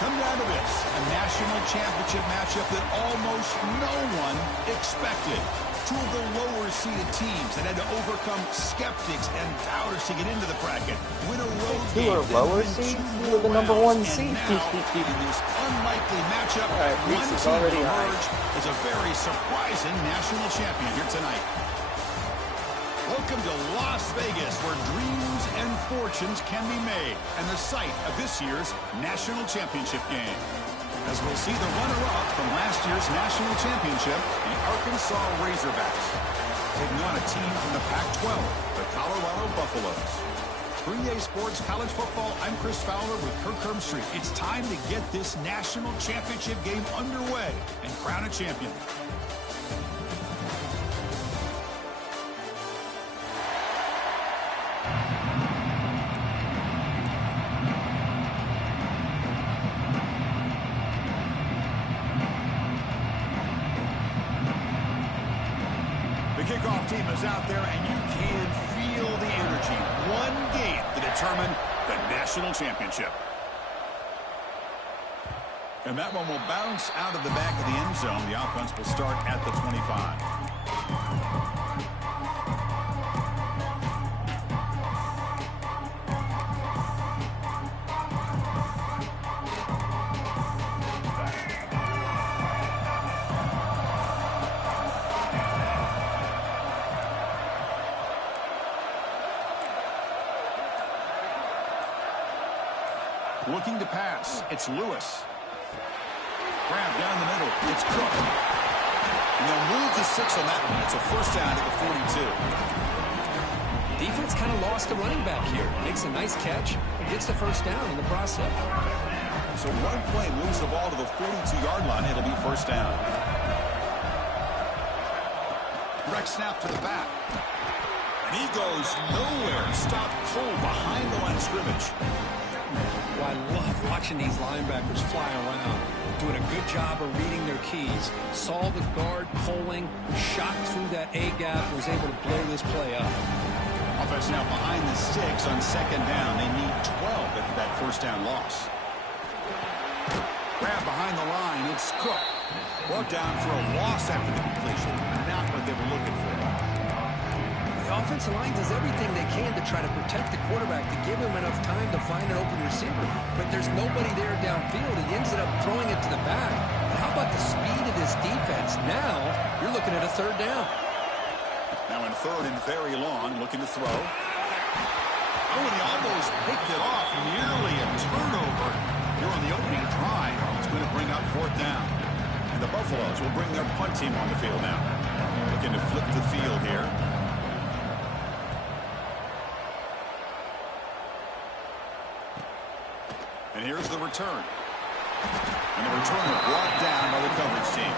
come down to this, a national championship matchup that almost no one expected. Two of the lower-seeded teams that had to overcome skeptics and doubters to get into the bracket. Win a road game. Two are lower seeds? You were the number one seed. In this unlikely matchup, one is team already will high. emerge as a very surprising national champion here tonight. Welcome to Las Vegas, where dreams and fortunes can be made, and the site of this year's national championship game. As we'll see the runner-up from last year's national championship, the Arkansas Razorbacks, taking on a team from the Pac-12, the Colorado Buffaloes. 3A Sports College Football, I'm Chris Fowler with Kirk Herbstreit. It's time to get this national championship game underway and crown a champion. The kickoff team is out there, and you can feel the energy. One game to determine the national championship. And that one will bounce out of the back of the end zone. The offense will start at the 25. Looking to pass, it's Lewis. Grab down the middle, it's Cook. And they'll move to 6 on that one. It's a first down at the 42. Defense kind of lost a running back here. Makes a nice catch and gets the first down in the process. So one play moves the ball to the 42-yard line. It'll be first down. Direct snap to the back. And he goes nowhere. Stopped cold behind the line of scrimmage. Well, I love watching these linebackers fly around, doing a good job of reading their keys. Saw the guard pulling, shot through that A-gap, was able to blow this play up. Offense now behind the sticks on second down. They need 12 after that first down loss. Grab behind the line. It's Cook. Brought down for a loss after the completion. Not what they were looking for. The offensive line does everything they can to try to protect the quarterback, to give him enough time to find an open receiver. But there's nobody there downfield, and he ends up throwing it to the back. And how about the speed of this defense? Now you're looking at a third down. Now in third and very long, looking to throw. Oh, and he almost picked it off. Nearly a turnover here on the opening drive. It's going to bring up fourth down. And the Buffaloes will bring their punt team on the field now. Looking to flip the field here. And here's the return. And the returner brought down by the coverage team.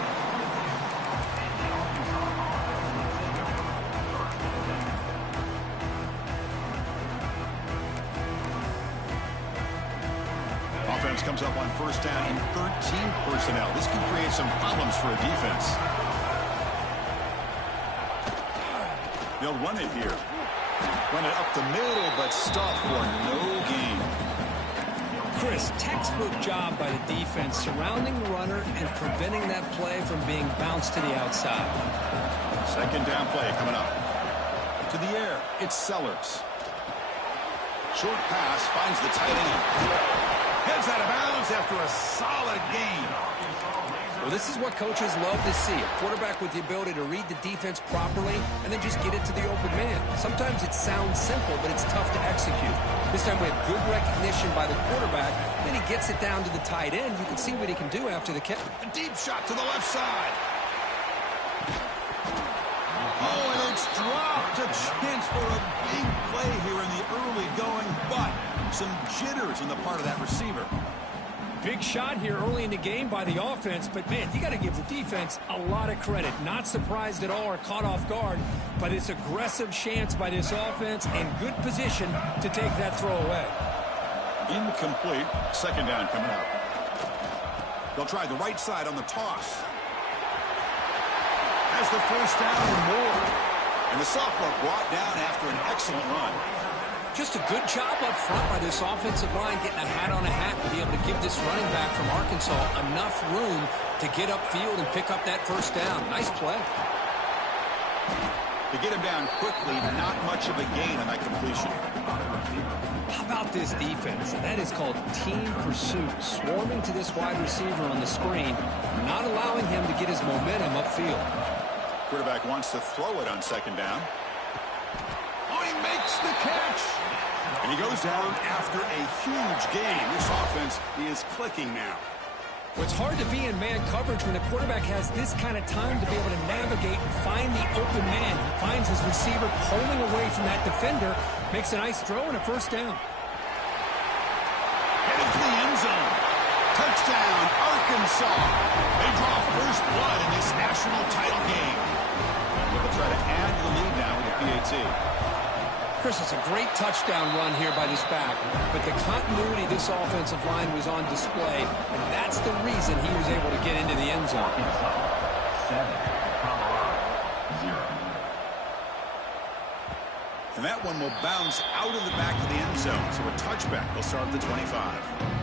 Offense comes up on first down in 13 personnel. This can create some problems for a defense. They'll run it here. Run it up the middle, but stop for no gain. Chris, textbook job by the defense surrounding the runner and preventing that play from being bounced to the outside. Second down play coming up. To the air, it's Sellers. Short pass finds the tight end. Heads out of bounds after a solid gain. Well, this is what coaches love to see. A quarterback with the ability to read the defense properly and then just get it to the open man. Sometimes it sounds simple, but it's tough to execute. This time we have good recognition by the quarterback. Then he gets it down to the tight end. You can see what he can do after the catch. A deep shot to the left side. Oh, and it's dropped. A chance for a big play here in the early going, but some jitters on the part of that receiver. Big shot here early in the game by the offense, but man, you got to give the defense a lot of credit. Not surprised at all or caught off guard by this aggressive chance by this offense and good position to take that throw away. Incomplete. Second down coming up. They'll try the right side on the toss. Has the first down and more. And the sophomore brought down after an excellent run. Just a good job up front by this offensive line, getting a hat on a hat to be able to give this running back from Arkansas enough room to get upfield and pick up that first down. Nice play. To get him down quickly, not much of a gain on that completion. How about this defense? That is called team pursuit. Swarming to this wide receiver on the screen, not allowing him to get his momentum upfield. Quarterback wants to throw it on second down. Oh, he makes the catch. And he goes down after a huge gain. This offense is clicking now. Well, it's hard to be in man coverage when the quarterback has this kind of time to be able to navigate and find the open man. He finds his receiver pulling away from that defender, makes a nice throw and a first down. Headed to the end zone. Touchdown, Arkansas. They draw first blood in this national title game. They'll try to add the lead now with the PAT. Chris, it's a great touchdown run here by this back, but the continuity this offensive line was on display, and that's the reason he was able to get into the end zone. And that one will bounce out of the back of the end zone, so a touchback will start at the 25.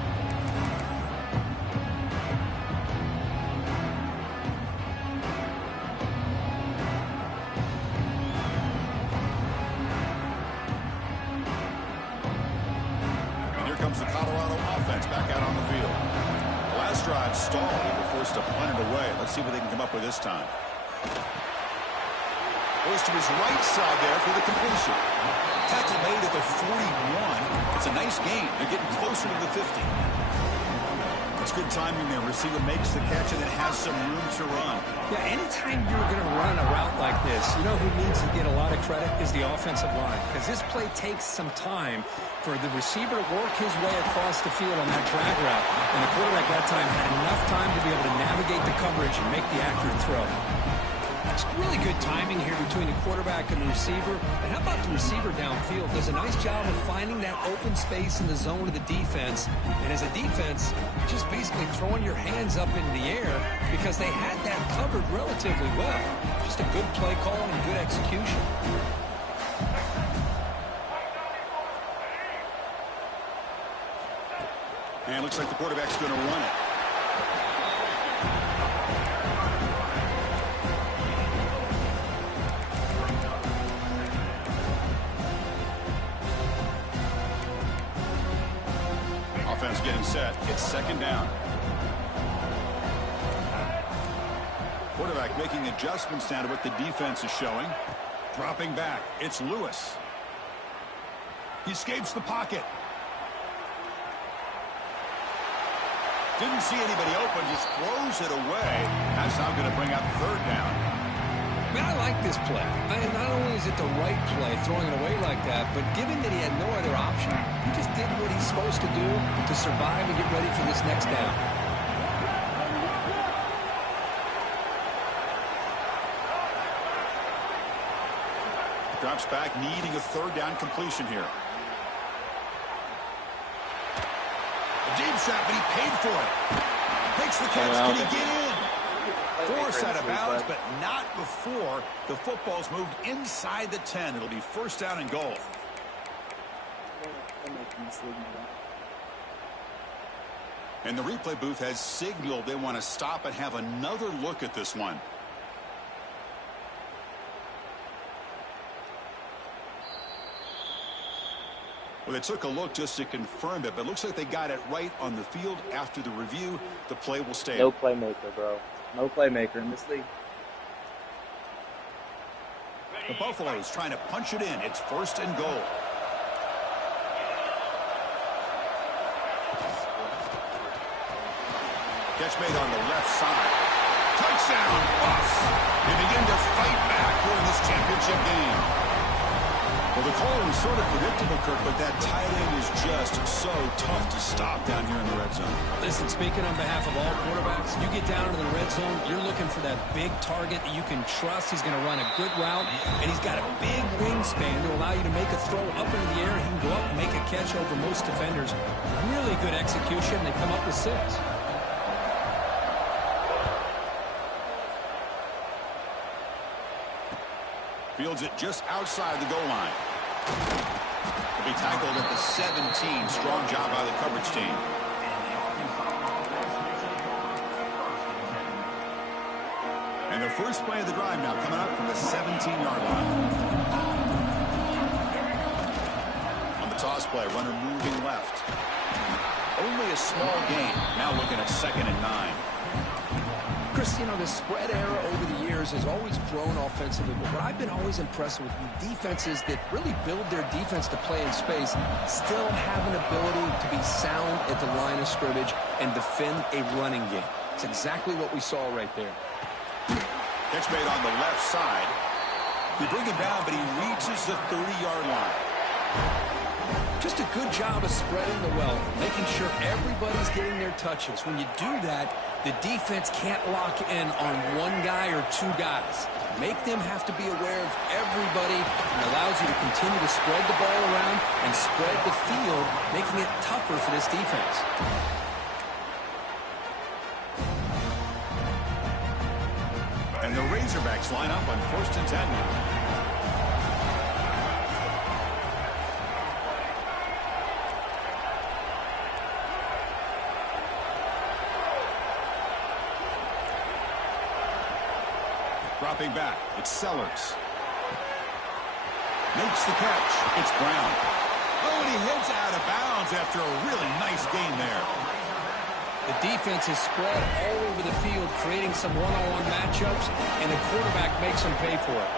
The Colorado offense back out on the field. Last drive stalled. They were forced to punt it away. Let's see what they can come up with this time. Goes to his right side there for the completion. Tackle made at the 41. It's a nice gain. They're getting closer to the 50. It's good timing there. Receiver makes the catch and then has some room to run. Yeah, anytime you're going to run a route like this, you know who needs to get a lot of credit is the offensive line, because this play takes some time for the receiver to work his way across the field on that drag route, and the quarterback that time had enough time to be able to navigate the coverage and make the accurate throw. It's really good timing here between the quarterback and the receiver. And how about the receiver downfield? Does a nice job of finding that open space in the zone of the defense. And as a defense, just basically throwing your hands up in the air because they had that covered relatively well. Just a good play call and good execution. And it looks like the quarterback's going to run it. Offense getting set. It's second down. Quarterback making adjustments now to what the defense is showing. Dropping back. It's Lewis. He escapes the pocket. Didn't see anybody open. Just throws it away. That's now going to bring up third down. Man, I like this play. Not only is it the right play, throwing it away like that, but given that he had no other option, he just did what he's supposed to do to survive and get ready for this next down. Drops back, needing a third down completion here. A deep shot, but he paid for it. Makes the catch. Can he get in? Force out of bounds, but not before the football's moved inside the 10. It'll be first down and goal. And the replay booth has signaled they want to stop and have another look at this one. Well, they took a look just to confirm it, but it looks like they got it right on the field. After the review, the play will stay. No playmaker, bro. No playmaker in this league. The Buffaloes trying to punch it in. It's first and goal. Catch made on the left side. Touchdown, Buffs. They begin to fight back here in this championship game. Well, the call was sort of predictable, Kirk, but that tight end is just so tough to stop down here in the red zone. Listen, speaking on behalf of all quarterbacks, you get down into the red zone, you're looking for that big target that you can trust. He's going to run a good route, and he's got a big wingspan to allow you to make a throw up into the air. He can go up and make a catch over most defenders. Really good execution. They come up with 6. Fields it just outside the goal line. He'll be tackled at the 17. Strong job by the coverage team. And the first play of the drive now coming up from the 17-yard line. On the toss play, runner moving left. Only a small gain. Now looking at 2nd and 9. Chris, you know, the spread era over the years has always grown offensively, but what I've been always impressed with defenses that really build their defense to play in space still have an ability to be sound at the line of scrimmage and defend a running game. It's exactly what we saw right there. Catch made on the left side. They bring him down, but he reaches the 30-yard line. Just a good job of spreading the wealth, making sure everybody's getting their touches. When you do that, the defense can't lock in on one guy or two guys. Make them have to be aware of everybody, and allows you to continue to spread the ball around and spread the field, making it tougher for this defense. And the Razorbacks line up on 1st and 10 now. Dropping back, it's Sellers. Makes the catch. It's Brown. Oh, and he heads out of bounds after a really nice gain there. The defense is spread all over the field, creating some one-on-one matchups, and the quarterback makes them pay for it.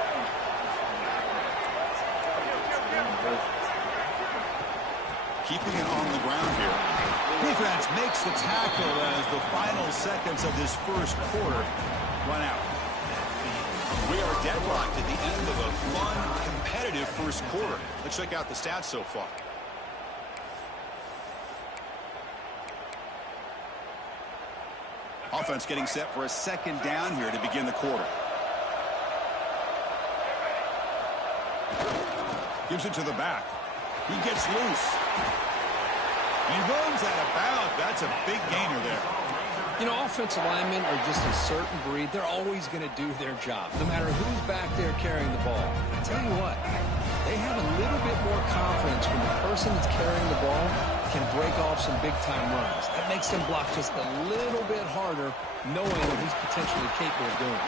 Keeping it on the ground here. Defense makes the tackle as the final seconds of this first quarter run out. We are deadlocked at the end of a fun, competitive first quarter. Let's check out the stats so far. Offense getting set for a 2nd down here to begin the quarter. Gives it to the back. He gets loose. He runs out of bounds. That's a big gainer there. You know, offensive linemen are just a certain breed. They're always going to do their job, no matter who's back there carrying the ball. I tell you what, they have a little bit more confidence when the person that's carrying the ball can break off some big-time runs. That makes them block just a little bit harder, knowing what he's potentially capable of doing.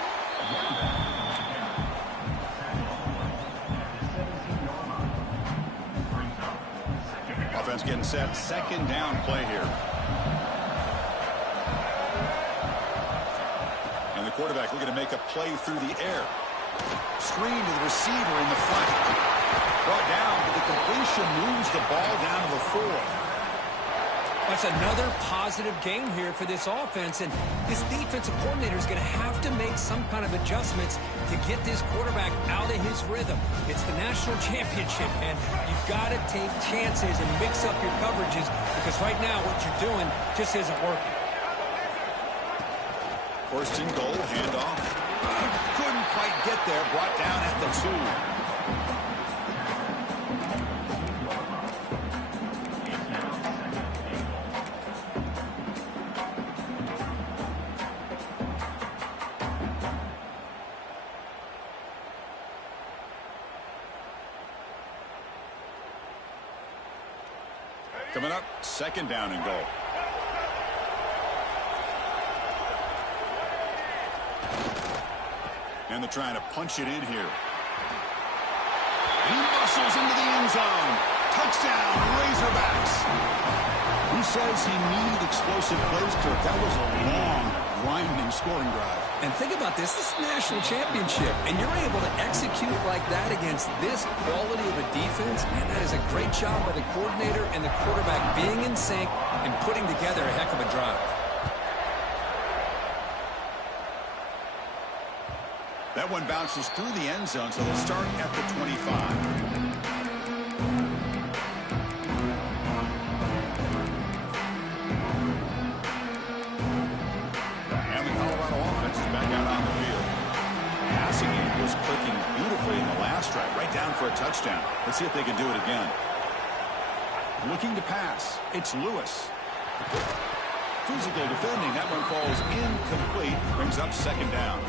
Offense getting set. 2nd down play here. And the quarterback looking to make a play through the air. Screen to the receiver in the flat. Brought down, but the completion moves the ball down to the 4. That's another positive game here for this offense, and this defensive coordinator is going to have to make some kind of adjustments to get this quarterback out of his rhythm. It's the national championship, and you've got to take chances and mix up your coverages, because right now what you're doing just isn't working. 1st and goal, handoff. Couldn't quite get there, brought down at the 2. Coming up, 2nd down and goal. And they're trying to punch it in here. He muscles into the end zone. Touchdown, Razorbacks. Who says he needed explosive plays, Kirk? That was a long, grinding scoring drive. And think about this. This is the national championship, and you're able to execute like that against this quality of a defense, and that is a great job by the coordinator and the quarterback being in sync and putting together a heck of a drive. That one bounces through the end zone, so they'll start at the 25. Was clicking beautifully in the last drive, right down for a touchdown. Let's see if they can do it again. Looking to pass. It's Lewis. Physical defending. That one falls incomplete. Brings up 2nd down.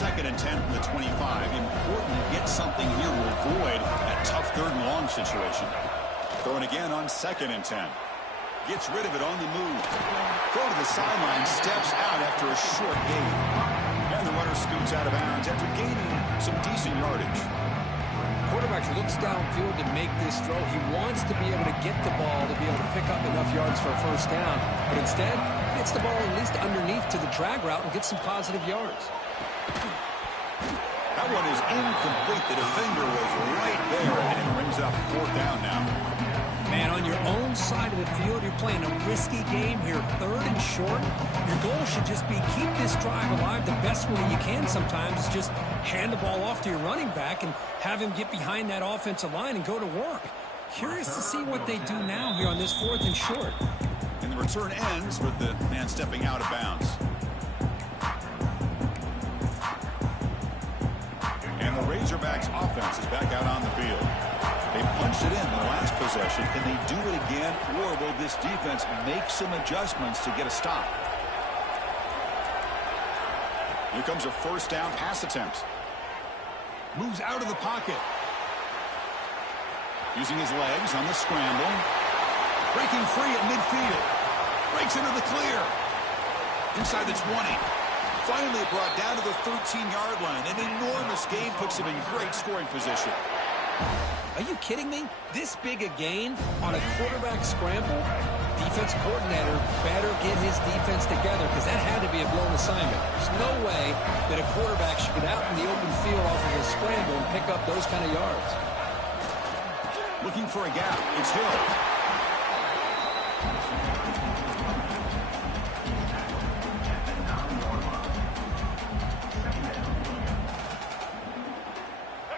2nd and 10 from the 25. Important to get something here to avoid that tough 3rd and long situation. Throwing again on 2nd and 10. Gets rid of it on the move. Throw to the sideline, steps out after a short gain. And the runner scoots out of bounds after gaining some decent yardage. Quarterback looks downfield to make this throw. He wants to be able to get the ball to be able to pick up enough yards for a 1st down. But instead, gets the ball at least underneath to the drag route and gets some positive yards. That one is incomplete. The defender was right there, and it brings up 4th down now. Man, on your own side of the field, you're playing a risky game here. 3rd and short. Your goal should just be keep this drive alive the best way you can sometimes. Is just hand the ball off to your running back and have him get behind that offensive line and go to work. Curious to see what they do now here on this 4th and short. And the return ends with the man stepping out of bounds. And the Razorbacks offense is back out on the field. They punched it in the last possession. Can they do it again, or will this defense make some adjustments to get a stop? Here comes a 1st down pass attempt. Moves out of the pocket. Using his legs on the scramble. Breaking free at midfield. Breaks into the clear. Inside the 20. Finally brought down to the 13-yard line. An enormous gain puts him in great scoring position. Are you kidding me? This big a gain on a quarterback scramble? Defense coordinator better get his defense together because that had to be a blown assignment. There's no way that a quarterback should get out in the open field off of a scramble and pick up those kind of yards. Looking for a gap. It's Hill.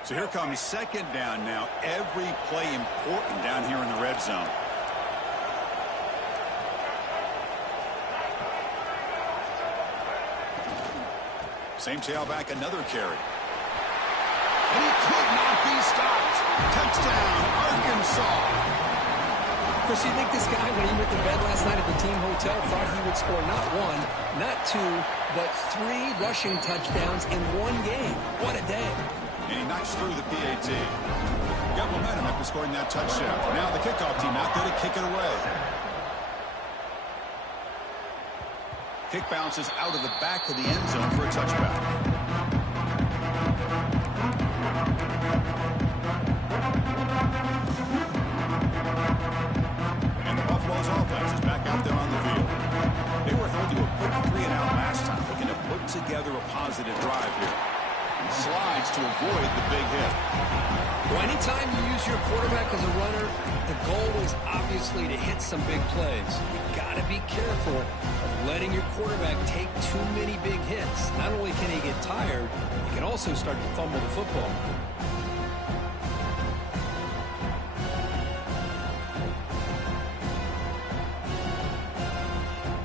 So here comes 2nd down now. Every play important down here in the red zone. Same tailback, another carry. And he could not be stopped. Touchdown, Arkansas. Of course, you think this guy, when he went to bed last night at the team hotel, thought he would score not 1, not 2, but 3 rushing touchdowns in 1 game. What a day. And he knocks through the PAT. Got momentum after scoring that touchdown. Now the kickoff team out there to kick it away. Kick bounces out of the back of the end zone for a touchback. And the Buffalo's offense is back out there on the field. They were held to a quick 3 and out last time, looking to put together a positive drive here. Slides to avoid the big hit. Well, anytime you use your quarterback as a runner, the goal is obviously to hit some big plays. You got to be careful of letting your quarterback take too many big hits. Not only can he get tired, he can also start to fumble the football.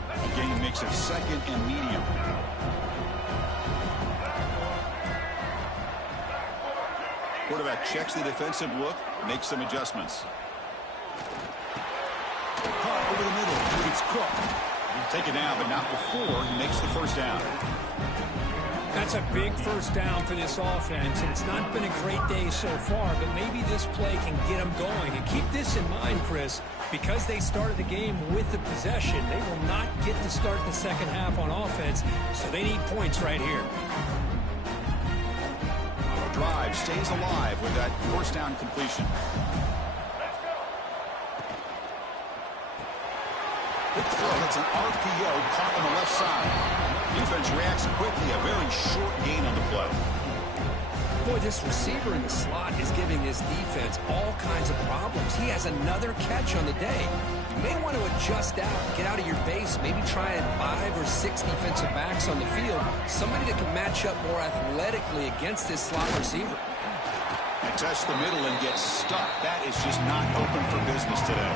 The game makes it 2nd and medium. Quarterback checks the defensive look, makes some adjustments. Caught over the middle. It's Cook. He'll take it down, but not before he makes the 1st down. That's a big 1st down for this offense, and it's not been a great day so far, but maybe this play can get them going. And keep this in mind, Chris, because they started the game with the possession, they will not get to start the 2nd half on offense, so they need points right here. Drive stays alive with that 1st down completion. Big throw. It's an RPO caught on the left side. Defense reacts quickly. A very short gain on the play. Boy, this receiver in the slot is giving this defense all kinds of problems. He has another catch on the day. You may want to adjust out, get out of your base, maybe try 5 or 6 defensive backs on the field, somebody that can match up more athletically against this slot receiver. And touch the middle and get stuck. That is just not open for business today.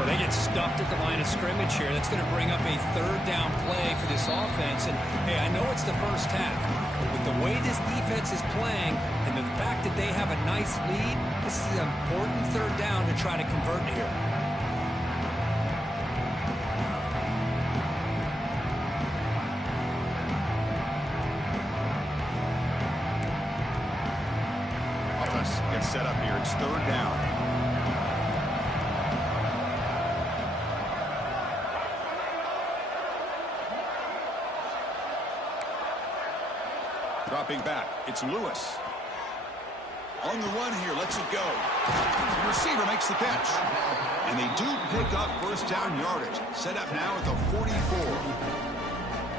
Well, they get stuffed at the line of scrimmage here. That's going to bring up a 3rd down play for this offense. And, hey, I know it's the first half, but with the way this defense is playing and the fact that they have a nice lead, this is an important 3rd down to try to convert here. third down. Dropping back, it's Lewis. On the run here, lets it go. The receiver makes the catch. And they do pick up first down yardage. Set up now at the 44.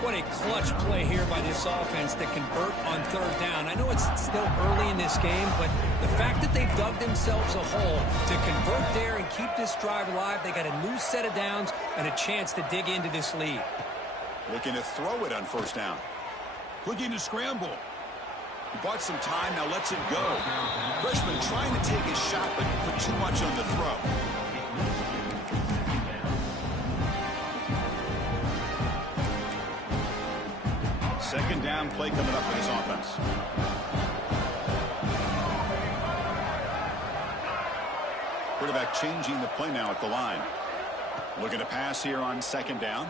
What a clutch play here by this offense to convert on third down. I know it's still early in this game, but the fact that they've dug themselves a hole to convert there and keep this drive alive, they got a new set of downs and a chance to dig into this lead. Looking to throw it on first down. Looking to scramble. He bought some time, now lets it go. Freshman trying to take his shot, but put too much on the throw. Second down play coming up for this offense. Quarterback changing the play now at the line. Looking to pass here on second down.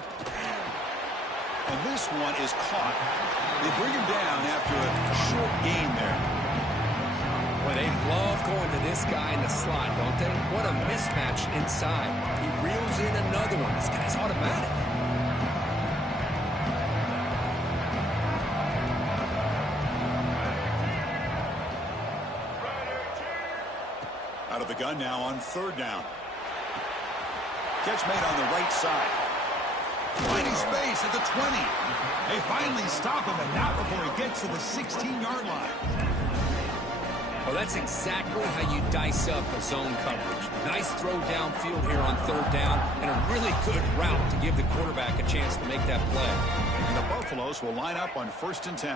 And this one is caught. They bring him down after a short gain there. Boy, they love going to this guy in the slot, don't they? What a mismatch inside. He reels in another one. This guy's automatic. Out of the gun now on third down. Catch made on the right side. Finding space at the 20. They finally stop him, but not before he gets to the 16-yard line. Well, that's exactly how you dice up a zone coverage. Nice throw downfield here on third down, and a really good route to give the quarterback a chance to make that play. And the Buffaloes will line up on 1st and 10.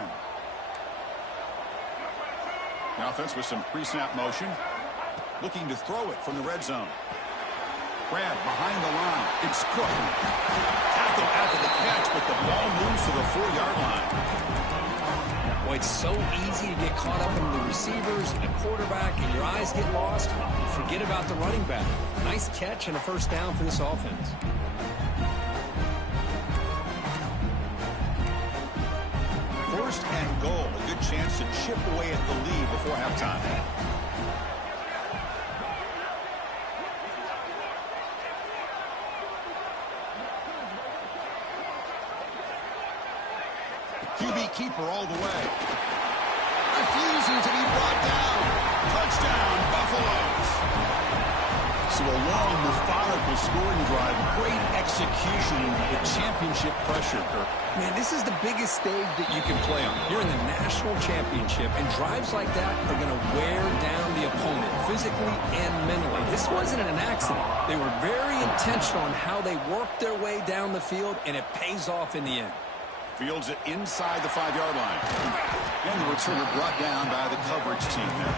The offense with some pre-snap motion. Looking to throw it from the red zone. Grab behind the line. It's Cook. Tackle after the catch, but the ball moves to the 4-yard line. Boy, it's so easy to get caught up in the receivers and the quarterback, and your eyes get lost. Forget about the running back. Nice catch and a first down for this offense. First and goal. A good chance to chip away at the lead before halftime. QB keeper all the way. Refusing to be brought down. Touchdown, Buffaloes. So a long, methodical scoring drive. Great execution with championship pressure, Kirk. Man, this is the biggest stage that you can play on. You're in the national championship, and drives like that are going to wear down the opponent physically and mentally. This wasn't an accident. They were very intentional on how they worked their way down the field, and it pays off in the end. Fields it inside the 5-yard line. And the returner brought down by the coverage team there.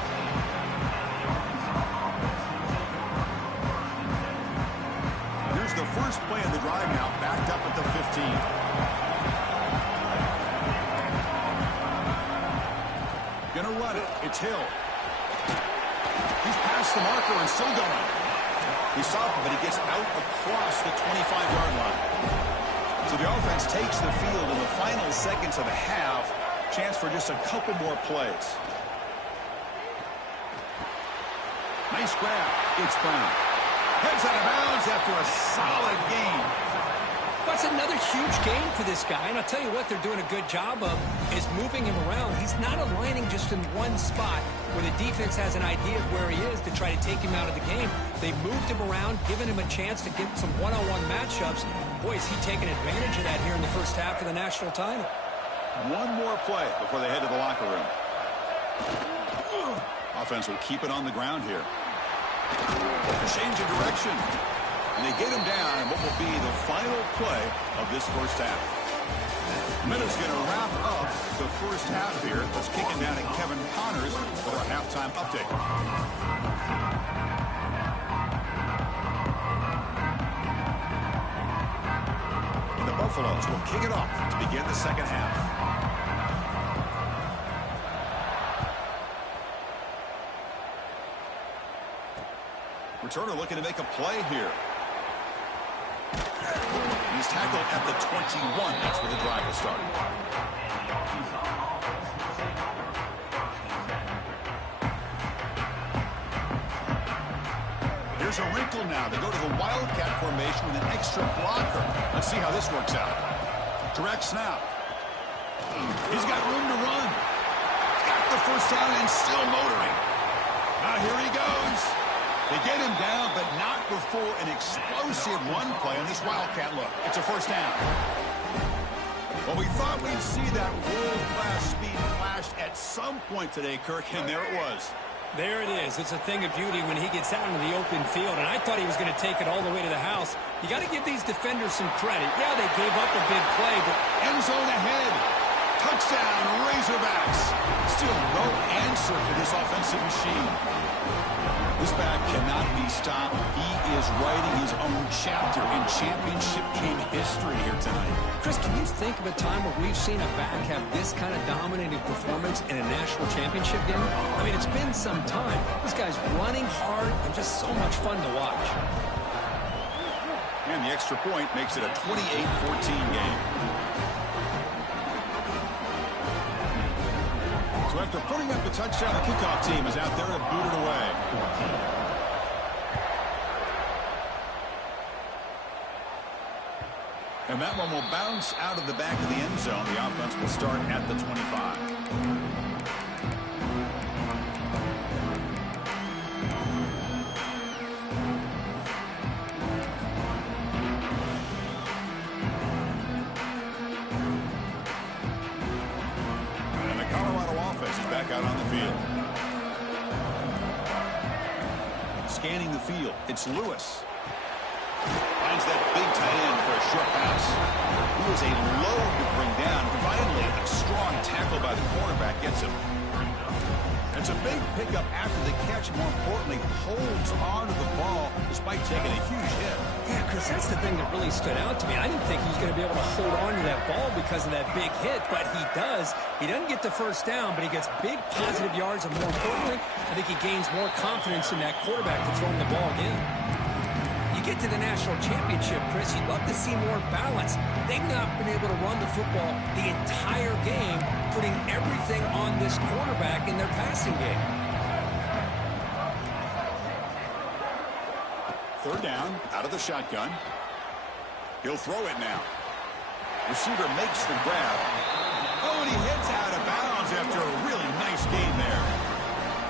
Here's the first play of the drive now, backed up at the 15. Gonna run it. It's Hill. He's past the marker and still going. He stopped him, but he gets out across the 25-yard line. So the offense takes the field in the final seconds of the half. Chance for just a couple more plays. Nice grab. It's Brown. Heads out of bounds after a solid game. That's another huge game for this guy. And I'll tell you what they're doing a good job of is moving him around. He's not aligning just in one spot where the defense has an idea of where he is to try to take him out of the game. They moved him around, giving him a chance to get some one-on-one matchups. Boy, is he taking advantage of that here in the first half of the national title. One more play before they head to the locker room. Offense will keep it on the ground here. Change of direction. And they get him down in what will be the final play of this first half. Minutes going to wrap up the first half here. Let's kick it down to Kevin Connors for our halftime update. And the Buffaloes will kick it off to begin the second half. Returner looking to make a play here. He's tackled at the 21. That's where the drive will start. Here's a wrinkle now. They go to the Wildcat formation with an extra blocker. Let's see how this works out. Direct snap. He's got room to run. Got the first down and still motoring. Now here he goes. They get him down, but not before an explosive run play on this Wildcat look. It's a first down. Well, we thought we'd see that world-class speed flash at some point today, Kirk, and there it was. There it is. It's a thing of beauty when he gets out into the open field, and I thought he was going to take it all the way to the house. You got to give these defenders some credit. Yeah, they gave up a big play, but end zone ahead. Touchdown, Razorbacks. Still no answer for this offensive machine. This back cannot be stopped. He is writing his own chapter in championship game history here tonight. Chris, can you think of a time where we've seen a back have this kind of dominating performance in a national championship game? I mean, it's been some time. This guy's running hard and just so much fun to watch. And the extra point makes it a 28-14 game. So after putting up the touchdown, the kickoff team is out there to boot it away. And that one will bounce out of the back of the end zone. The offense will start at the 25. And the Colorado offense is back out on the field. Scanning the field, it's Lewis. Finds that big tight end for a short pass. He was a load to bring down. Finally, a strong tackle by the cornerback gets him. It's a big pickup after the catch. More importantly, holds on to the ball despite taking a huge hit. Yeah, Chris, that's the thing that really stood out to me. I didn't think he was going to be able to hold on to that ball because of that big hit, but he does. He doesn't get the first down, but he gets big positive yards, and more importantly, I think he gains more confidence in that quarterback to throw him the ball again. You get to the national championship, Chris, you'd love to see more balance. They've not been able to run the football the entire game, putting everything on this quarterback in their passing game. Third down, out of the shotgun. He'll throw it now. Receiver makes the grab. Oh, and he hits out of bounds after a really nice game there.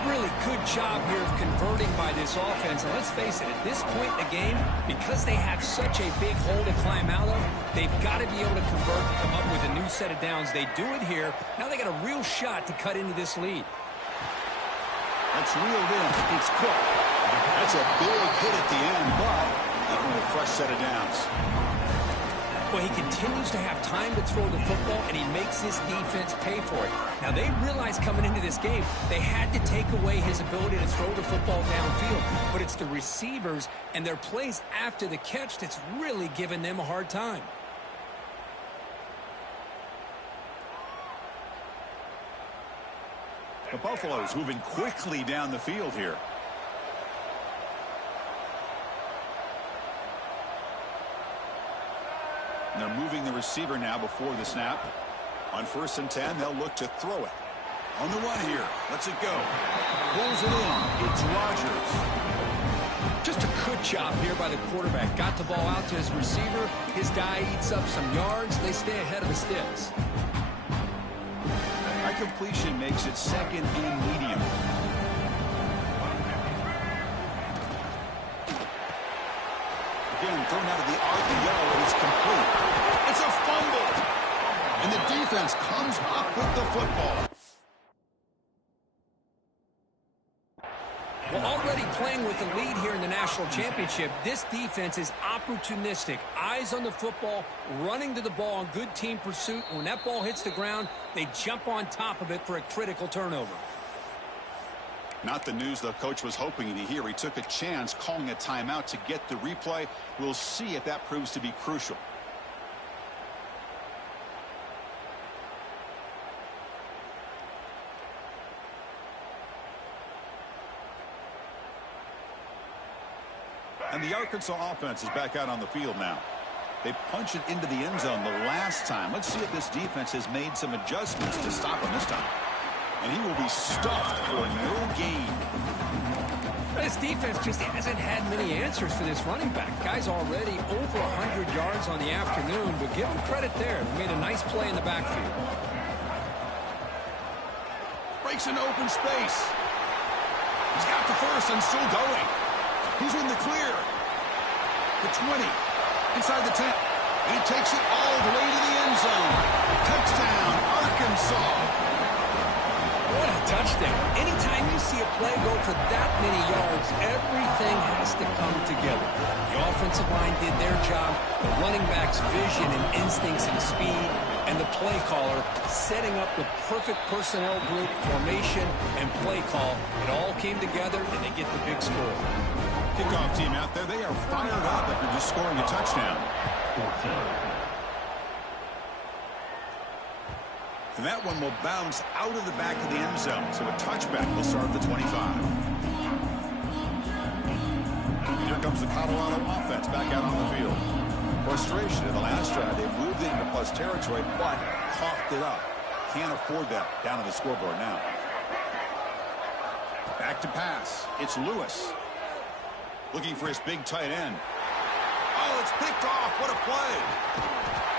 Really good job here of converting by this offense. And let's face it, at this point in the game, because they have such a big hole to climb out of, they've got to be able to convert and come up with a new set of downs. They do it here. Now they got a real shot to cut into this lead. That's reeled in. It's Cook. That's a big hit at the end, but even a fresh set of downs. Well, he continues to have time to throw the football, and he makes this defense pay for it. Now, they realized coming into this game, they had to take away his ability to throw the football downfield. But it's the receivers and their plays after the catch that's really giving them a hard time. The Buffaloes moving quickly down the field here. And they're moving the receiver now before the snap. On 1st and 10, they'll look to throw it. On the run here. Lets it go. Pulls it in. It's Rodgers. Just a good job here by the quarterback. Got the ball out to his receiver. His guy eats up some yards. They stay ahead of the sticks. That completion makes it 2nd and medium. Again, thrown out of the RPO, and it's complete. It's a fumble. And the defense comes up with the football. Well, already playing with the lead here in the national championship, this defense is opportunistic. Eyes on the football, running to the ball in good team pursuit. When that ball hits the ground, they jump on top of it for a critical turnover. Not the news the coach was hoping to hear. He took a chance calling a timeout to get the replay. We'll see if that proves to be crucial. And the Arkansas offense is back out on the field now. They punch it into the end zone the last time. Let's see if this defense has made some adjustments to stop him this time. And he will be stuffed for no gain. This defense just hasn't had many answers for this running back. Guy's already over 100 yards on the afternoon, but give him credit there. He made a nice play in the backfield. Breaks into open space. He's got the first and still going. He's in the clear. The 20. Inside the 10. And he takes it all the way to the end zone. Touchdown, Arkansas. What a touchdown. Anytime you see a play go for that many yards, everything has to come together. The offensive line did their job, the running back's vision and instincts and speed, and the play caller setting up the perfect personnel group, formation, and play call. It all came together, and they get the big score. Kickoff team out there, they are fired up after just scoring a touchdown. 14. And that one will bounce out of the back of the end zone, so a touchback will start at the 25. And here comes the Colorado offense back out on the field. Frustration in the last drive. They moved into plus territory, but coughed it up. Can't afford that down on the scoreboard now. Back to pass. It's Lewis. Looking for his big tight end. Oh, it's picked off. What a play.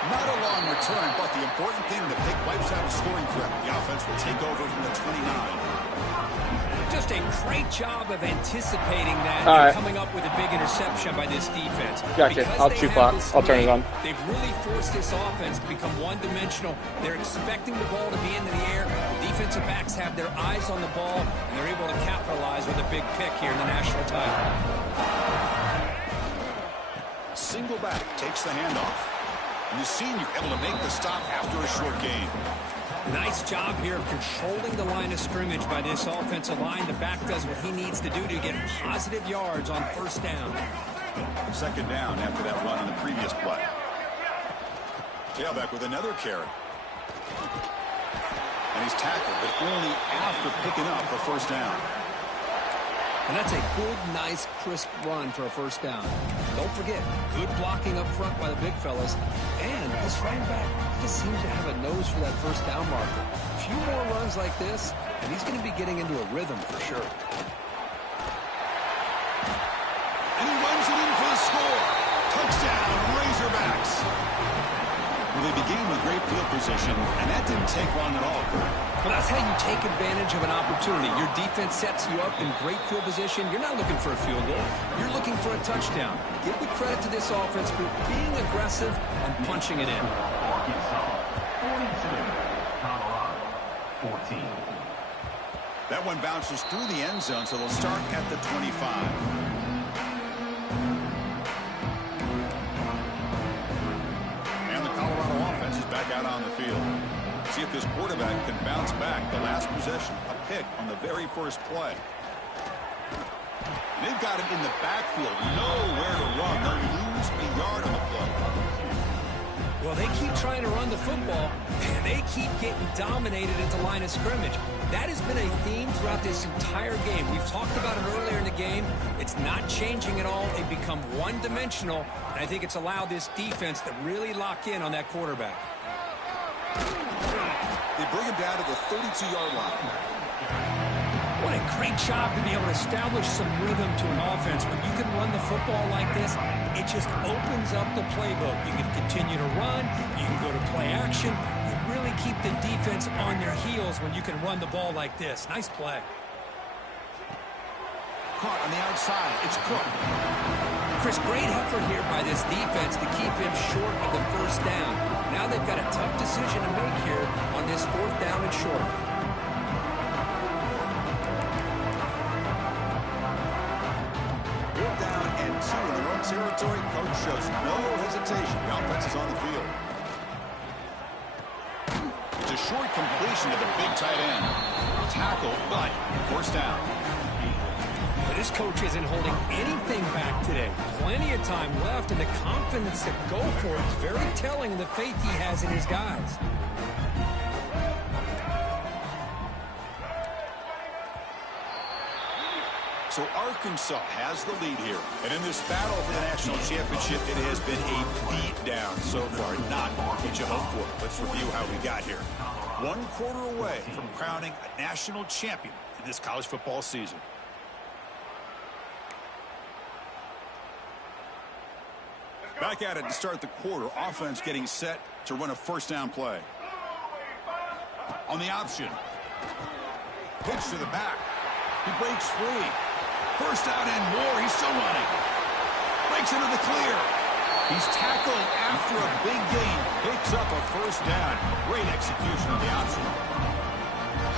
Not a long return, but the important thing, the pick wipes out a scoring threat. The offense will take over from the 29. Just a great job of anticipating that and coming up with a big interception by this defense. Gotcha. I'll shoot clock. I'll turn it on. They've really forced this offense to become one-dimensional. They're expecting the ball to be into the air. The defensive backs have their eyes on the ball, and they're able to capitalize with a big pick here in the national title. Single back takes the handoff. And the senior able to make the stop after a short gain. Nice job here of controlling the line of scrimmage by this offensive line. The back does what he needs to do to get positive yards on first down. Second down after that run on the previous play. Tailback with another carry. And he's tackled, but only after picking up the first down. And that's a good, nice, crisp run for a first down. Don't forget, good blocking up front by the big fellas. And this running back just seems to have a nose for that first down marker. A few more runs like this, and he's going to be getting into a rhythm for sure. And he runs it in for the score. Touchdown, Razorbacks. Well, they began with great field position, and that didn't take long at all, Kurt. Well, that's how you take advantage of an opportunity. Your defense sets you up in great field position. You're not looking for a field goal. You're looking for a touchdown. Give the credit to this offense for being aggressive and punching it in. Arkansas 42, Colorado 14. That one bounces through the end zone, so they'll start at the 25. Back out on the field. See if this quarterback can bounce back. The last possession, a pick on the very first play. And they've got him in the backfield. Nowhere to run. They'll lose a yard on the play. Well, they keep trying to run the football, and they keep getting dominated at the line of scrimmage. That has been a theme throughout this entire game. We've talked about it earlier in the game. It's not changing at all. They've become one-dimensional, and I think it's allowed this defense to really lock in on that quarterback. They bring him down to the 32-yard line. What a great job to be able to establish some rhythm to an offense. When you can run the football like this, it just opens up the playbook. You can continue to run. You can go to play action. You really keep the defense on their heels when you can run the ball like this. Nice play. Caught on the outside. It's Cook. Chris, great effort here by this defense to keep him short of the first down. Now they've got a tough decision to make here on this fourth down and short. Third down and 2 in their own territory. Coach shows no hesitation. The offense is on the field. It's a short completion to the big tight end. Tackle, but first down. This coach isn't holding anything back today. Plenty of time left, and the confidence to go for it is very telling of the faith he has in his guys. So Arkansas has the lead here. And in this battle for the national championship, it has been a beatdown so far. Not what you hoped for. Let's review how we got here. 1 quarter away from crowning a national champion in this college football season. Back at it to start the quarter. Offense getting set to run a first down play. On the option. Pitch to the back. He breaks free. First down and more. He's still running. Breaks into the clear. He's tackled after a big gain. Picks up a first down. Great execution of the option.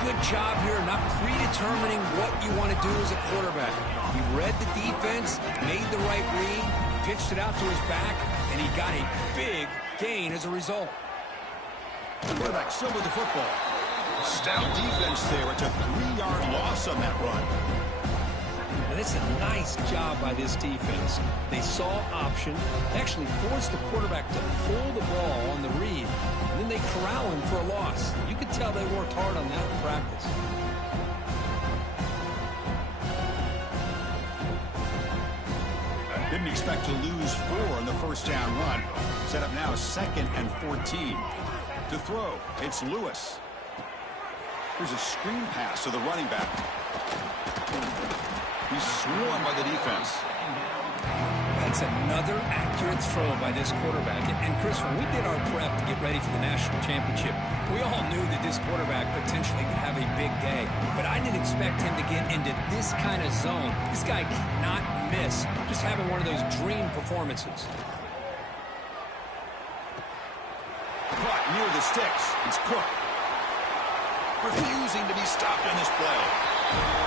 Good job here, not predetermining what you want to do as a quarterback. He read the defense, made the right read, pitched it out to his back, and he got a big gain as a result. The quarterback still with the football. Stout defense there. It's a 3-yard loss on that run. And it's a nice job by this defense. They saw option, actually forced the quarterback to pull the ball on the read, and then they corral him for a loss. You could tell they worked hard on that in practice. Didn't expect to lose 4 on the first down run. Set up now 2nd and 14. To throw, it's Lewis. Here's a screen pass to the running back. He's swarmed by the defense. That's another accurate throw by this quarterback. And Chris, when we did our prep to get ready for the national championship, we all knew that this quarterback potentially could have a big day. But I didn't expect him to get into this kind of zone. This guy cannot miss. Just having one of those dream performances. Caught near the sticks. It's Cook. Refusing to be stopped in this play.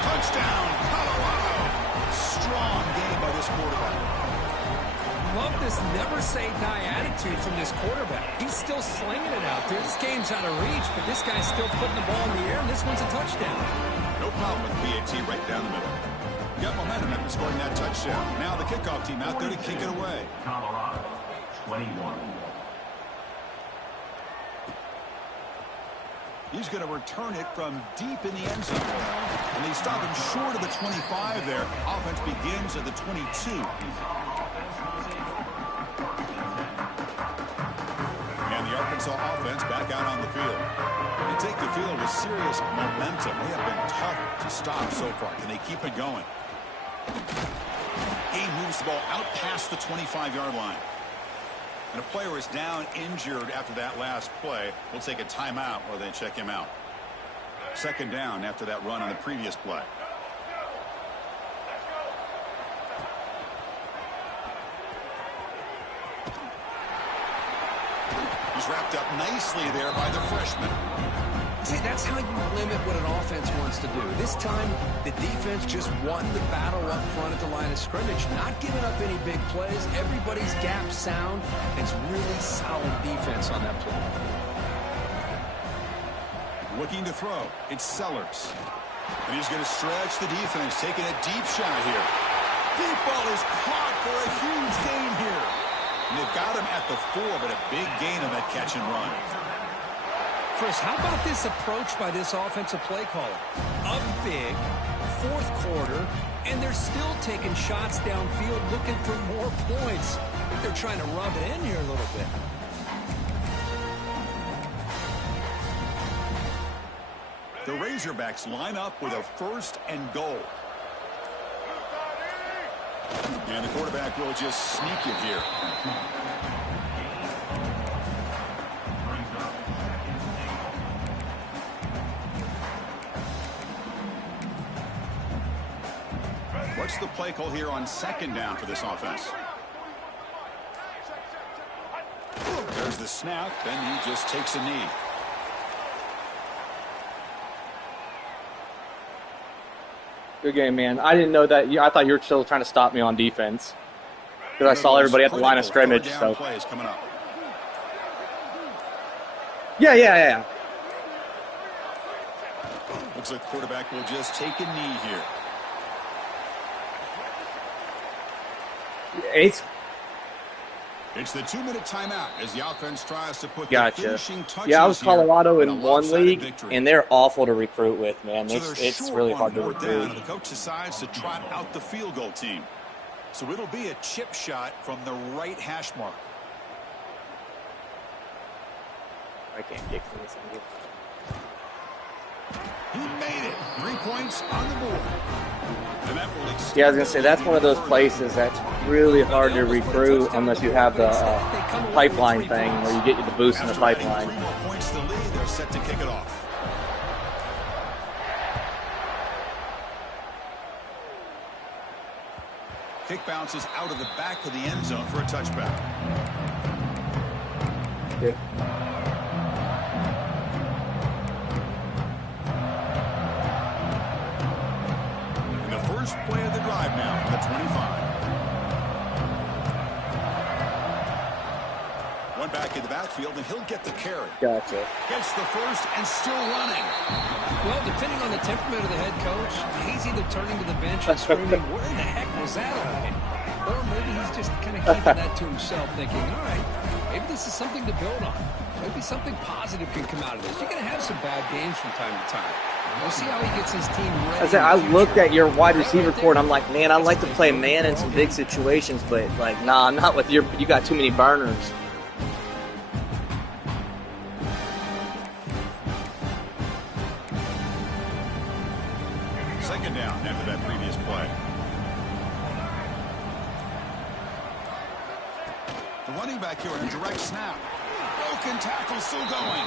Touchdown, Colorado. Strong game by this quarterback. Love this never-say-die attitude from this quarterback. He's still slinging it out there. This game's out of reach, but this guy's still putting the ball in the air, and this one's a touchdown. No problem with BAT right down the middle. Got momentum after scoring that touchdown. Now the kickoff team out there to kick it away. Colorado, 21. He's going to return it from deep in the end zone. And they stop him short of the 25 there. Offense begins at the 22. And the Arkansas offense back out on the field. They take the field with serious momentum. They have been tough to stop so far. Can they keep it going? He moves the ball out past the 25-yard line. And a player is down injured after that last play. We'll take a timeout while they check him out. 2nd down after that run on the previous play. He's wrapped up nicely there by the freshman. See, that's how you limit what an offense wants to do. This time, the defense just won the battle up front at the line of scrimmage, not giving up any big plays. Everybody's gap sound. It's really solid defense on that play. Looking to throw. It's Sellers. And he's going to stretch the defense, taking a deep shot here. Deep ball is caught for a huge gain here. And they've got him at the 4, but a big gain on that catch and run. Chris, how about this approach by this offensive play caller? Up big, 4th quarter, and they're still taking shots downfield looking for more points. I think they're trying to rub it in here a little bit. The Razorbacks line up with a 1st and goal. And the quarterback will just sneak it here. What's the play call here on 2nd down for this offense? There's the snap, and he just takes a knee. Good game, man. I didn't know that. I thought you were still trying to stop me on defense because I saw everybody at the line of scrimmage. So plays coming up. Yeah. Looks like quarterback will just take a knee here. It's the 2-minute timeout as the offense tries to put gotcha. the finishing touches. Yeah, I was Colorado in one league, victory. and they're awful to recruit with, man. So It's really hard to recruit. And the coach decides to trot out the field goal team. So it'll be a chip shot from the right hash mark. I can't kick from this angle. He made it. 3 points on the board. And that will extend. Yeah, I was going to say, that's one of those places that's really hard to recruit unless you have the pipeline thing where you get the boost in the pipeline. 3 more points to the lead. They're set to kick it off. Kick bounces out of the back of the end zone for a touchback. Okay. And the first play of the drive now from the 25. One back in the backfield, and he'll get the carry. Gotcha. Gets the first and still running. Well, depending on the temperament of the head coach, he's either turning to the bench and screaming, where the heck was that all? Or maybe he's just kind of keeping that to himself, thinking, all right, maybe this is something to build on. Maybe something positive can come out of this. You're going to have some bad games from time to time. We'll see how he gets his team ready. I looked at your wide receiver core, and I'm like, man, I like to play man in some big situations, but, like, nah, not with you got too many burners. Second down after that previous play. The running back here in a direct snap. Broken tackle still going.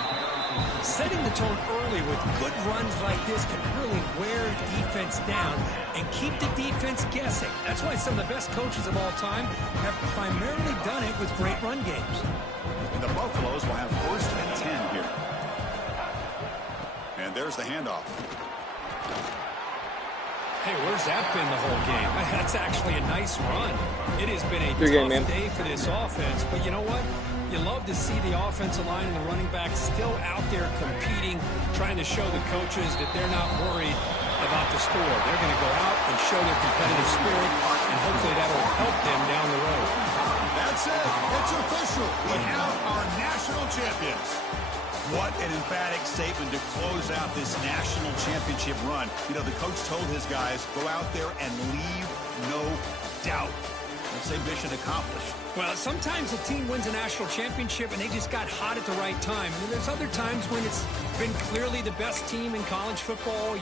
Setting the tone early with good runs like this can really wear defense down and keep the defense guessing. That's why some of the best coaches of all time have primarily done it with great run games. And the Buffaloes will have first and 10 here. And there's the handoff. Hey, where's that been the whole game? That's actually a nice run. It has been a tough day for this offense, but you know what? You love to see the offensive line and the running back still out there competing, trying to show the coaches that they're not worried about the score. They're going to go out and show their competitive spirit, and hopefully that will help them down the road. That's it. It's official. We have our national champions. What an emphatic statement to close out this national championship run. You know, the coach told his guys, go out there and leave no doubt. Let's say mission accomplished. Well, sometimes a team wins a national championship and they just got hot at the right time. And then there's other times when it's been clearly the best team in college football.